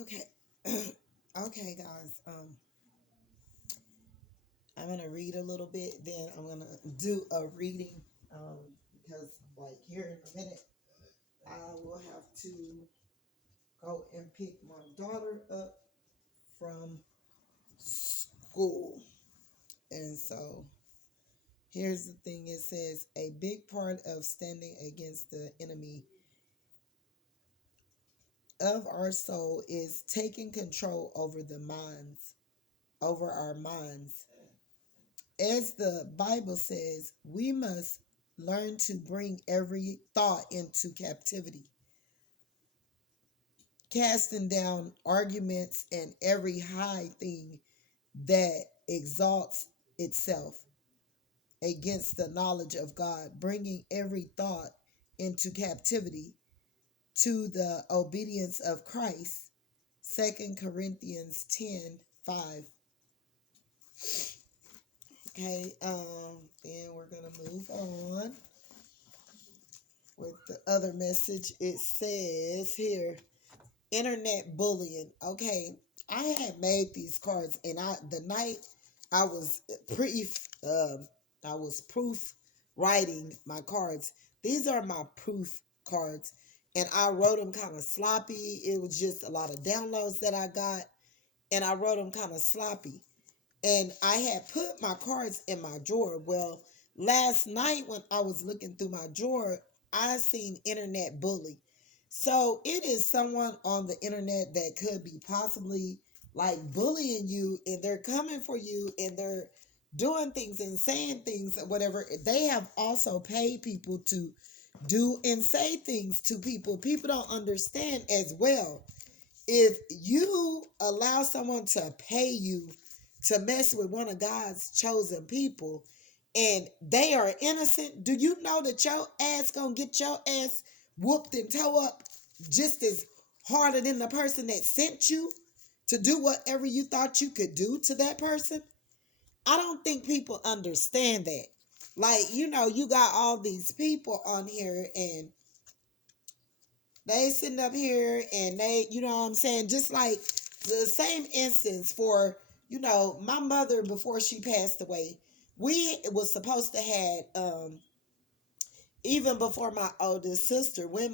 Okay. Okay, guys. I'm gonna read a little bit, then I'm gonna do a reading. Because like here in a minute, I will have to go and pick my daughter up from school. And so here's the thing. It says a big part of standing against the enemy of our soul is taking control over our minds. As the Bible says, we must learn to bring every thought into captivity, casting down arguments and every high thing that exalts itself against the knowledge of God, bringing every thought into captivity to the obedience of Christ. 2 Corinthians 10:5. Okay, and we're gonna move on with the other message. It says here, internet bullying. Okay, I had made these cards, and the night I was um I was proof writing my cards. These are my proof cards, and I wrote them kind of sloppy. It was just a lot of downloads that I got, and I wrote them kind of sloppy. And I had put my cards in my drawer. Well, last night when I was looking through my drawer, I seen internet bully. So it is someone on the internet that could be possibly like bullying you, and they're coming for you, and they're doing things and saying things or whatever. They have also paid people to do and say things to people. People don't understand as well. If you allow someone to pay you to mess with one of God's chosen people and they are innocent, do you know that your ass gonna get your ass whooped and toe up just as harder than the person that sent you to do whatever you thought you could do to that person? I don't think people understand that. Like, you got all these people on here, and they sitting up here, and they, what I'm saying? Just like the same instance for, my mother before she passed away. We was supposed to had, even before my oldest sister, when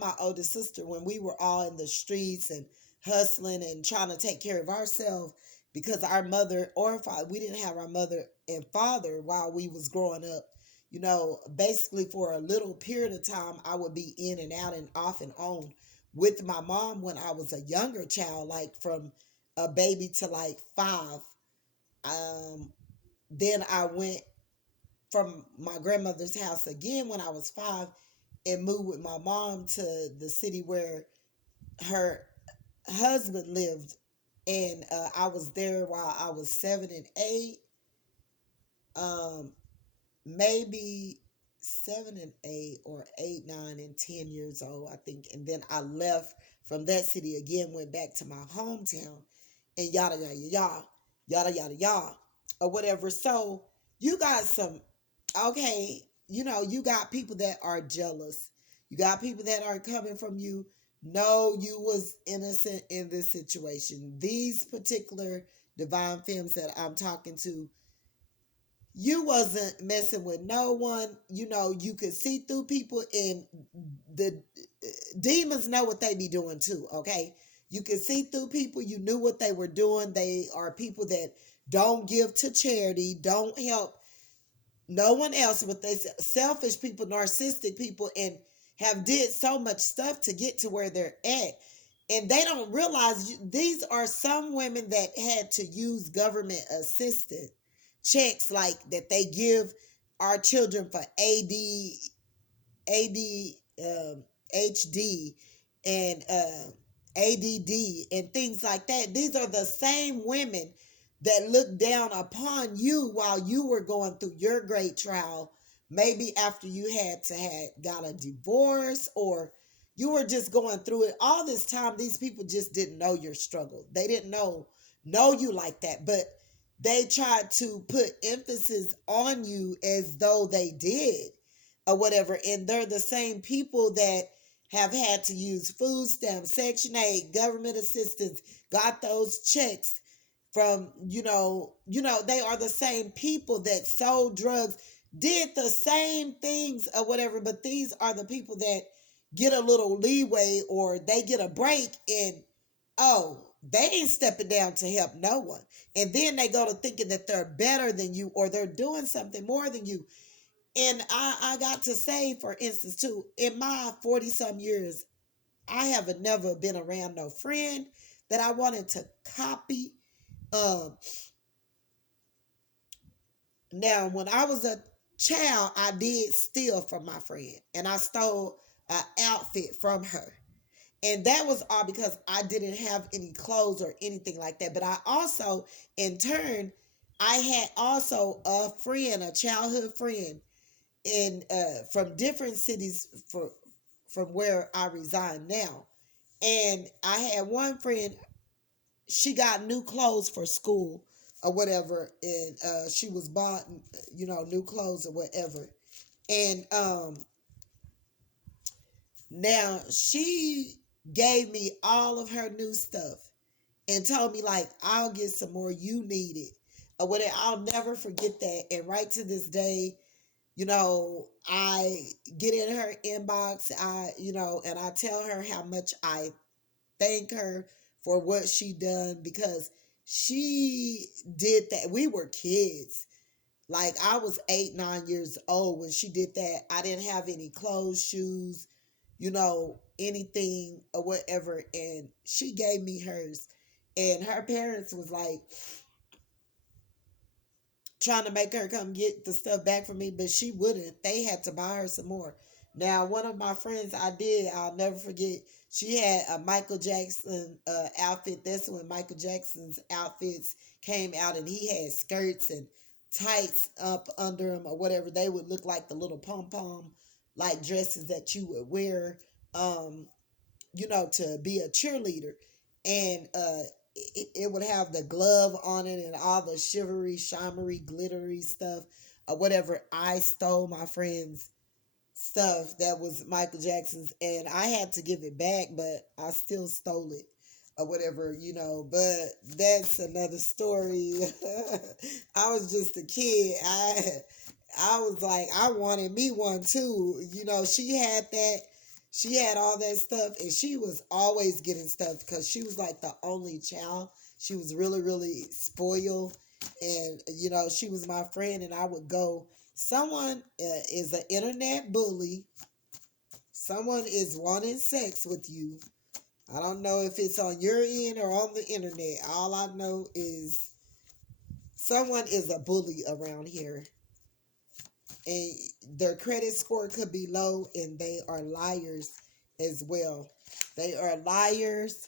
we were all in the streets and hustling and trying to take care of ourselves, because our mother or father, we didn't have our mother and father while we was growing up. Basically for a little period of time, I would be in and out and off and on with my mom when I was a younger child, like from a baby to like 5. Um, then I went from my grandmother's house again when I was 5 and moved with my mom to the city where her husband lived. And I was there while I was 7 and 8. Um, Maybe 7 and 8, or 8, 9, and 10 years old, I think. And then I left from that city again, went back to my hometown, and yada yada yada yada yada yada or whatever. So you got some, okay, you got people that are jealous. You got people that are coming from you. No, you was innocent in this situation. These particular divine femmes that I'm talking to, you wasn't messing with no one. You could see through people, and the demons know what they be doing too. Okay, you could see through people. You knew what they were doing. They are people that don't give to charity, don't help no one else, but they selfish people, narcissistic people, and have did so much stuff to get to where they're at. And they don't realize these are some women that had to use government assistance checks, like that they give our children for AD, HD, and ADD, and things like that. These are the same women that looked down upon you while you were going through your great trial. Maybe after you had got a divorce, or you were just going through it all this time. These people just didn't know your struggle. They didn't know you like that, but they tried to put emphasis on you as though they did or whatever. And they're the same people that have had to use food stamps, Section 8, government assistance, got those checks from, they are the same people that sold drugs, did the same things or whatever, but these are the people that get a little leeway or they get a break and, oh, they ain't stepping down to help no one. And then they go to thinking that they're better than you or they're doing something more than you. And I got to say, for instance, too, in my 40 some years, I have never been around no friend that I wanted to copy. Um, Now, when I was a child, I did steal from my friend and I stole an outfit from her. And that was all because I didn't have any clothes or anything like that. But I also, in turn, I had also a friend, a childhood friend, in from different cities from where I reside now. And I had one friend, she got new clothes for school or whatever, and she was bought, new clothes or whatever. And now she gave me all of her new stuff and told me like, I'll get some more, you need it or whatever. I'll never forget that. And right to this day, I get in her inbox, and I tell her how much I thank her for what she done because she did that. We were kids. Like I was 8, 9 years old when she did that. I didn't have any clothes, shoes, anything or whatever. And she gave me hers. And her parents was like, trying to make her come get the stuff back from me, but she wouldn't. They had to buy her some more. Now, one of my friends, I'll never forget, she had a Michael Jackson outfit. That's when Michael Jackson's outfits came out and he had skirts and tights up under them or whatever. They would look like the little pom-pom like dresses that you would wear. Um, to be a cheerleader. And it would have the glove on it and all the shivery, shimmery, glittery stuff or whatever. I stole my friend's stuff that was Michael Jackson's and I had to give it back, but I still stole it or whatever. But that's another story. I was just a kid. I was like, I wanted me one too. She had that. She had all that stuff, and she was always getting stuff because she was like the only child. She was really, really spoiled, and she was my friend. And I would go. Someone is an internet bully. Someone is wanting sex with you. I don't know if it's on your end or on the internet. All I know is someone is a bully around here and their credit score could be low and they are liars as well. They are liars.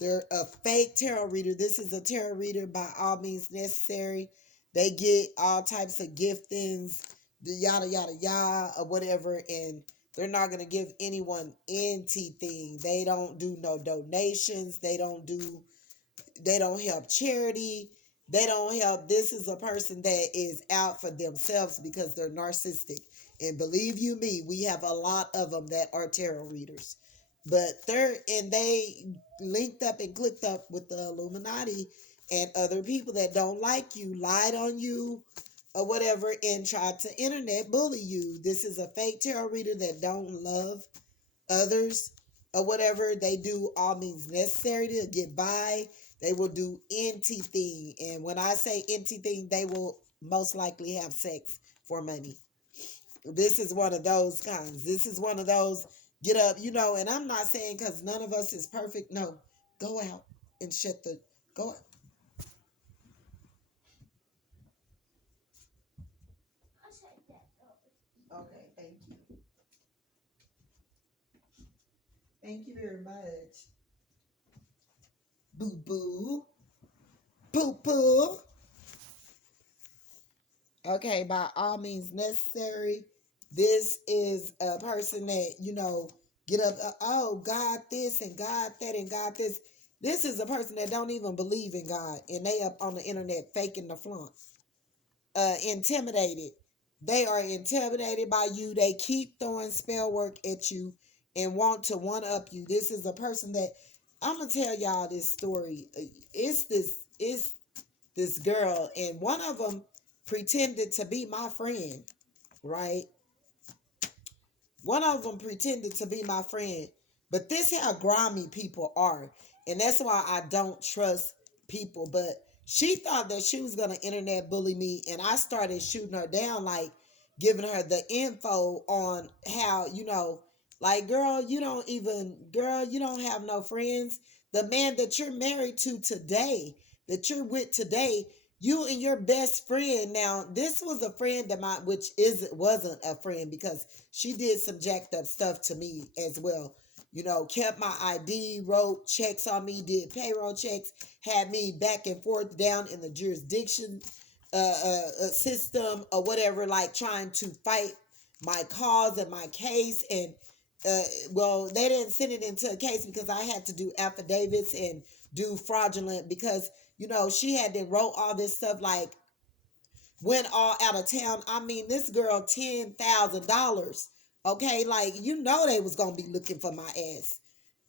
They're a fake tarot reader. This is a tarot reader by all means necessary. They get all types of giftings, the yada yada yada or whatever, and they're not gonna give anyone anything. They don't do no donations. They don't help charity. They don't help. This is a person that is out for themselves because they're narcissistic. And believe you me, we have a lot of them that are tarot readers. But they linked up and clicked up with the Illuminati and other people that don't like you, lied on you or whatever, and tried to internet bully you. This is a fake tarot reader that don't love others or whatever. They do all means necessary to get by. They will do anything. And when I say anything, they will most likely have sex for money. This is one of those kinds. This is one of those get up, and I'm not saying because none of us is perfect. No, go out and go out. Okay, thank you. Thank you very much. Boo boo. Poo poo. Okay, by all means necessary. This is a person that, get up, oh, God this and God that and God this. This is a person that don't even believe in God and they up on the internet faking the flunk. Intimidated. They are intimidated by you. They keep throwing spell work at you and want to one up you. This is a person that I'm gonna tell y'all this story. It's this girl, and one of them pretended to be my friend, right? One of them pretended to be my friend, but this how grimy people are, and that's why I don't trust people. But she thought that she was gonna internet bully me, and I started shooting her down, like giving her the info on how, like, girl, you don't have no friends. The man that you're married to today, that you're with today, you and your best friend. Now, this was a friend of mine, which wasn't a friend, because she did some jacked up stuff to me as well. Kept my ID, wrote checks on me, did payroll checks, had me back and forth down in the jurisdiction system or whatever, like trying to fight my cause and my case. And well, they didn't send it into a case because I had to do affidavits and do fraudulent, because she had to wrote all this stuff, like went all out of town. I mean, this girl $10,000. Okay, like they was gonna be looking for my ass.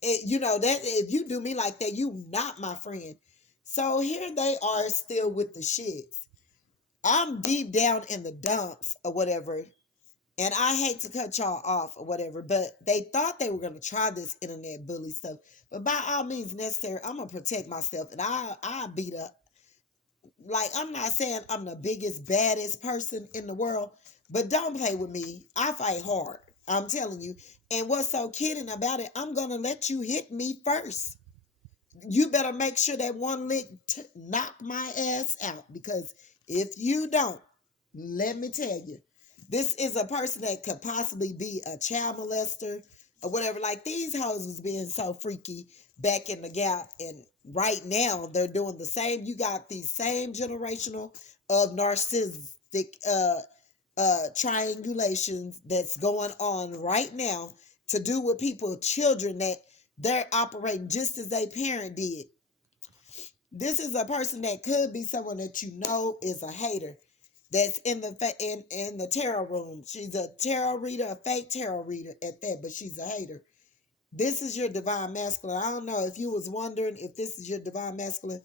That if you do me like that, you not my friend. So here they are still with the shits. I'm deep down in the dumps or whatever, and I hate to cut y'all off or whatever, but they thought they were gonna try this internet bully stuff. But by all means necessary, I'm gonna protect myself, and I beat up. Like, I'm not saying I'm the biggest, baddest person in the world, but don't play with me. I fight hard. I'm telling you. And what's so kidding about it, I'm going to let you hit me first. You better make sure that one lick knock my ass out, because if you don't, let me tell you, this is a person that could possibly be a child molester or whatever. Like, these hoes was being so freaky back in the gap, and right now they're doing the same. You got these same generational of narcissistic triangulations that's going on right now to do with people, children, that they're operating just as their parent did. This is a person that could be someone that is a hater, that's in the tarot room. She's a tarot reader, a fake tarot reader at that, but she's a hater. This is your divine masculine. I don't know if you was wondering if this is your divine masculine.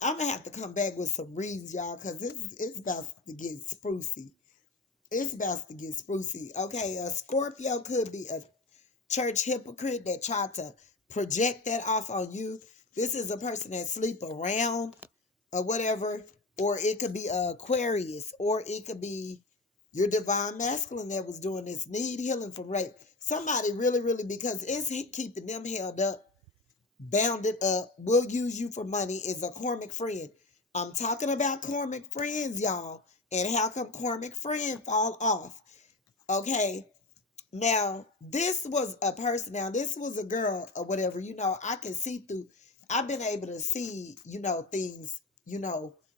I'm gonna have to come back with some reads, y'all, because it's about to get sprucey. It's about to get sprucey. Okay, a Scorpio could be a church hypocrite that tried to project that off on you. This is a person that sleep around or whatever, or it could be Aquarius, or it could be your divine masculine that was doing this, need healing from rape. Somebody really, really, because it's keeping them held up, bounded up, will use you for money, is a karmic friend. I'm talking about karmic friends, y'all, and how come karmic friend fall off. Okay, now, this was a person. Now, this was a girl or whatever. I can see through. I've been able to see, things,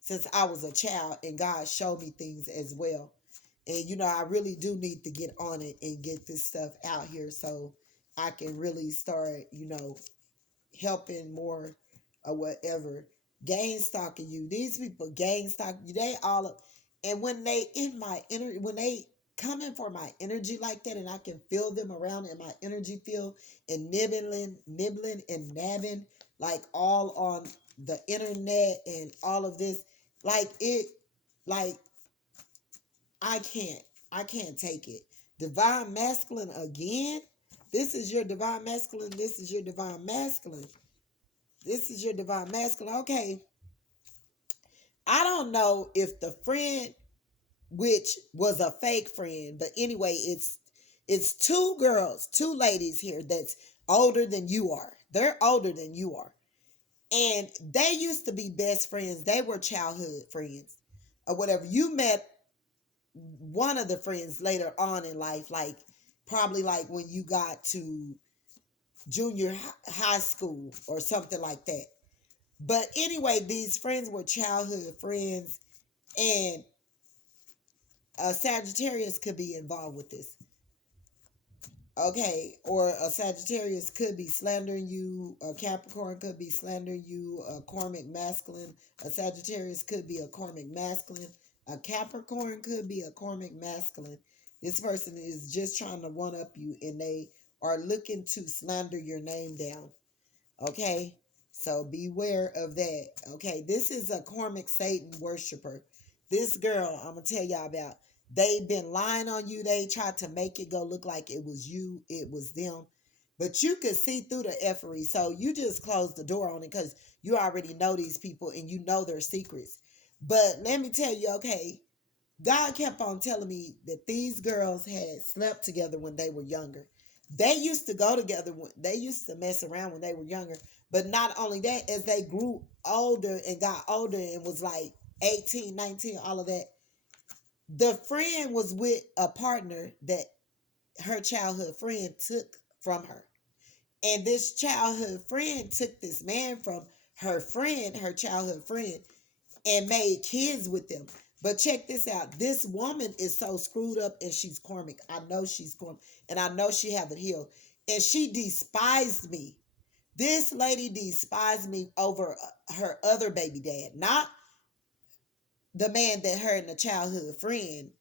since I was a child, and God showed me things as well. And, I really do need to get on it and get this stuff out here so I can really start, helping more or whatever. Gang stalking you. These people gang stalking you. They all up. And when they in my energy, when they coming for my energy like that, and I can feel them around in my energy field, and nibbling and nabbing, like all on the internet and all of this, like it, like I can't take it. Divine masculine again. This is your divine masculine. This is your divine masculine. This is your divine masculine. Okay. I don't know if the friend, which was a fake friend, but anyway, it's two girls, two ladies here that's older than you are. They're older than you are. And they used to be best friends. They were childhood friends or whatever. You met one of the friends later on in life, like probably like when you got to junior high school or something like that. But anyway, these friends were childhood friends, and a Sagittarius could be involved with this. Okay, or a Sagittarius could be slandering you, a Capricorn could be slandering you, a karmic masculine, a Sagittarius could be a karmic masculine, a Capricorn could be a karmic masculine. This person is just trying to one up you, and they are looking to slander your name down. Okay? So beware of that. Okay? This is a karmic Satan worshiper. This girl, I'm going to tell y'all about. They've been lying on you. They tried to make it go look like it was you, it was them. But you could see through the effery. So you just close the door on it because you already know these people and you know their secrets. But let me tell you, okay, God kept on telling me that these girls had slept together when they were younger. They used to go together, they used to mess around when they were younger. But not only that, as they grew older and got older and was like 18, 19, all of that, the friend was with a partner that her childhood friend took from her. And this childhood friend took this man from her friend, her childhood friend, and made kids with them. But check this out. This woman is so screwed up and she's karmic. I know she's karmic and I know she haven't healed. And she despised me. This lady despised me over her other baby dad, not the man that her and the childhood friend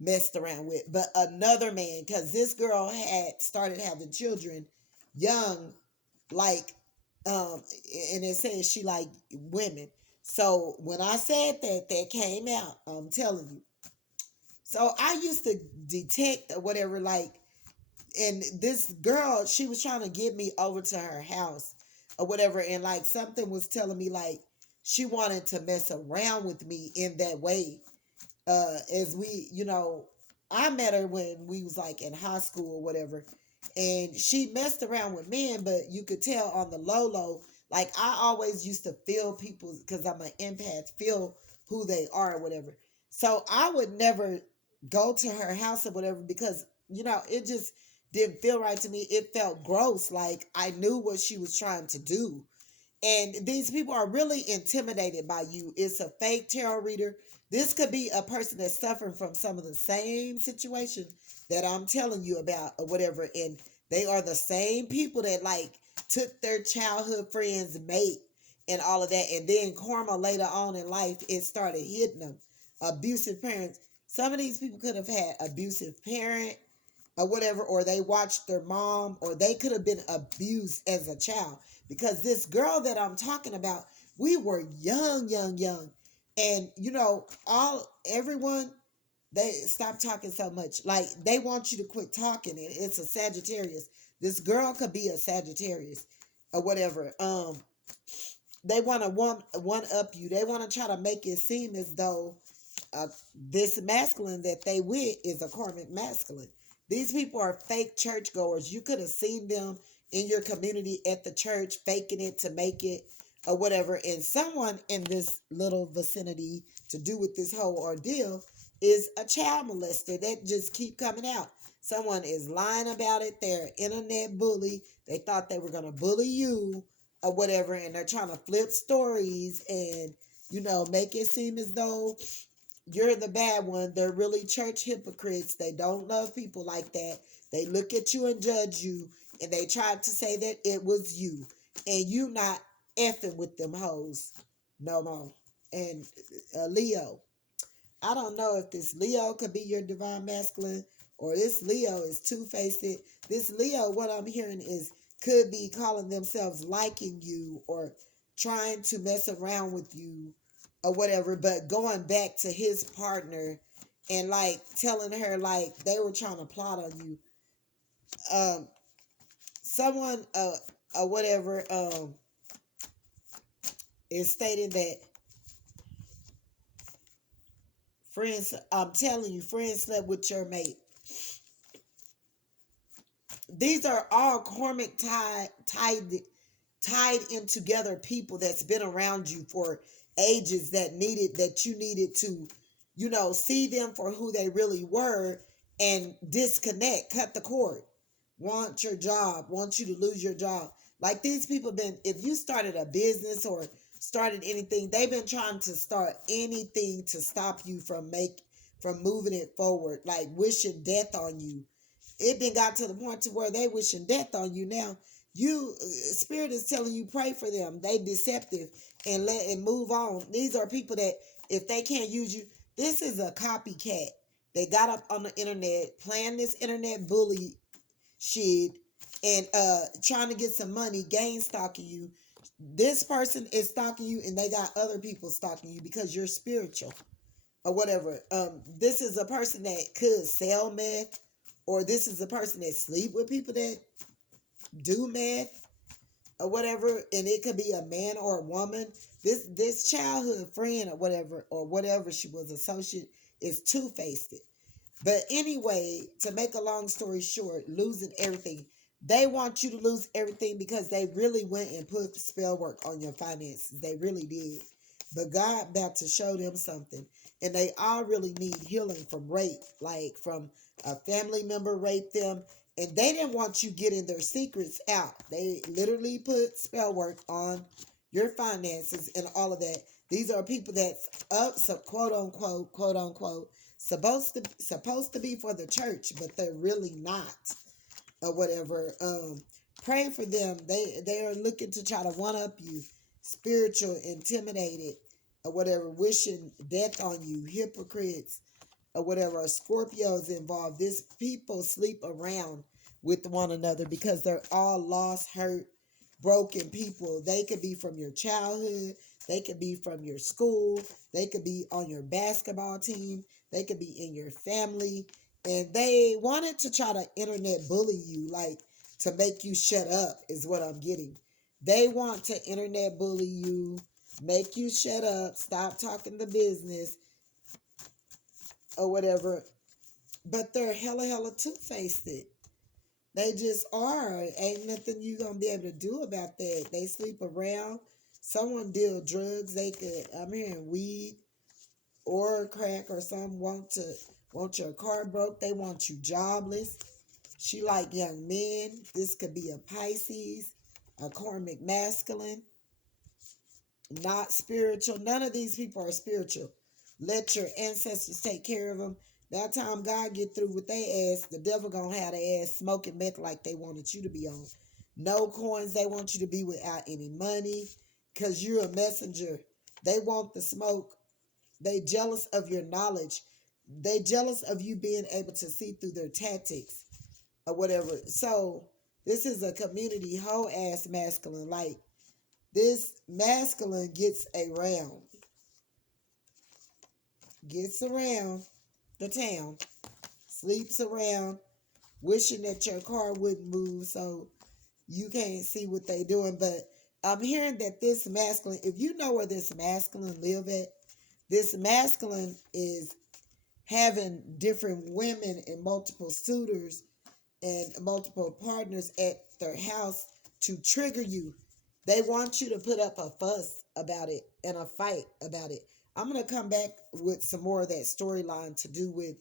messed around with, but another man, because this girl had started having children young, like and it says she like women. So when I said that, that came out, I'm telling you. So I used to detect or whatever, like, and this girl, she was trying to get me over to her house or whatever, and like something was telling me like she wanted to mess around with me in that way. As we, I met her when we was like in high school or whatever, and she messed around with men, but you could tell on the low low, like I always used to feel people because I'm an empath, feel who they are or whatever. So I would never go to her house or whatever because it just didn't feel right to me. It felt gross, like I knew what she was trying to do. And these people are really intimidated by you. It's a fake tarot reader. This could be a person that's suffering from some of the same situation that I'm telling you about or whatever. And they are the same people that like took their childhood friend's mate and all of that. And then karma later on in life, it started hitting them. Abusive parents. Some of these people could have had abusive parent or whatever, or they watched their mom, or they could have been abused as a child. Because this girl that I'm talking about, we were young, young, young. And everyone, they stop talking so much. Like they want you to quit talking. It's a Sagittarius. This girl could be a Sagittarius or whatever. They want to one up you. They want to try to make it seem as though this masculine that they with is a karmic masculine. These people are fake churchgoers. You could have seen them in your community at the church faking it to make it or whatever. And someone in this little vicinity to do with this whole ordeal is a child molester that just keep coming out. Someone is lying about it. They're an internet bully. They thought they were going to bully you or whatever. And they're trying to flip stories and, make it seem as though you're the bad one. They're really church hypocrites. They don't love people like that. They look at you and judge you, and they tried to say that it was you, and you not effing with them hoes no more. And Leo, I don't know if this Leo could be your divine masculine or this Leo is two-faced. This Leo, what I'm hearing is could be calling themselves liking you or trying to mess around with you or whatever, but going back to his partner and like telling her like they were trying to plot on you. Someone or whatever is stating that friends, I'm telling you, friends slept with your mate. These are all karmic tied in together people that's been around you for ages that you needed to see them for who they really were and disconnect, cut the cord, want your job, want you to lose your job. Like these people been, if you started a business or started anything, they've been trying to start anything to stop you from moving it forward, like wishing death on you. It been got to the point to where they wishing death on you now. You spirit is telling you pray for them. They deceptive and let it move on. These are people that if they can't use you, this is a copycat. They got up on the internet playing this internet bully shit and trying to get some money, gang stalking you. This person is stalking you, and they got other people stalking you because you're spiritual or whatever. This is a person that could sell meth, or this is a person that sleep with people that do meth or whatever, and it could be a man or a woman. This childhood friend or whatever she was associate is two-faced. But anyway, to make a long story short, losing everything. They want you to lose everything because they really went and put spell work on your finances. They really did. But God about to show them something. And they all really need healing from rape, like from a family member raped them. And they didn't want you getting their secrets out. They literally put spell work on your finances and all of that. These are people that's up, so quote unquote, supposed to be for the church, but they're really not or whatever. Pray for them. They are looking to try to one up you, spiritual, intimidated or whatever, wishing death on you, hypocrites or whatever. Scorpios involved. This people sleep around with one another because they're all lost, hurt, broken people. They could be from your childhood. They could be from your school. They could be on your basketball team. They could be in your family. And they wanted to try to internet bully you, like to make you shut up, is what I'm getting. They want to internet bully you, make you shut up, stop talking the business, or whatever. But they're hella two-faced. They just are. Ain't nothing you gonna be able to do about that. They sleep around. Someone deal drugs. They could, I'm hearing weed or crack or something. Want your car broke. They want you jobless. She like young men. This could be a Pisces, a karmic masculine, not spiritual. None of these people are spiritual. Let your ancestors take care of them. By the time God get through with their ass, the devil gonna have their ass smoking meth like they wanted you to be on. No coins. They want you to be without any money because you're a messenger. They want the smoke. They jealous of your knowledge. They jealous of you being able to see through their tactics or whatever. So this is a community whole ass masculine. Like this masculine gets around the town, sleeps around, wishing that your car wouldn't move so you can't see what they doing. But I'm hearing that this masculine, if you know where this masculine live at, this masculine is having different women and multiple suitors and multiple partners at their house to trigger you. They want you to put up a fuss about it and a fight about it. I'm going to come back with some more of that storyline to do with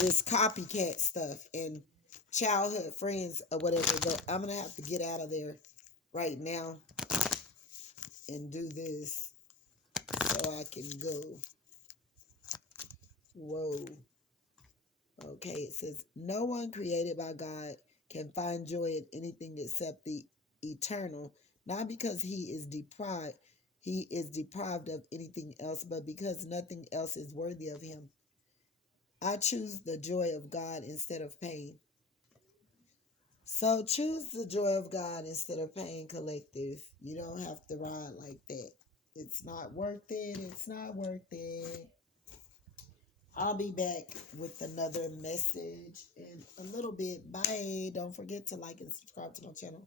this copycat stuff and childhood friends or whatever. But I'm going to have to get out of there right now and do this so I can go. Whoa. Okay, it says, no one created by God can find joy in anything except the eternal, not because he is deprived of anything else, but because nothing else is worthy of him. I choose the joy of God instead of pain. So choose the joy of God instead of pain, collective. You don't have to ride like that. It's not worth it. It's not worth it. I'll be back with another message in a little bit. Bye. Don't forget to like and subscribe to my channel.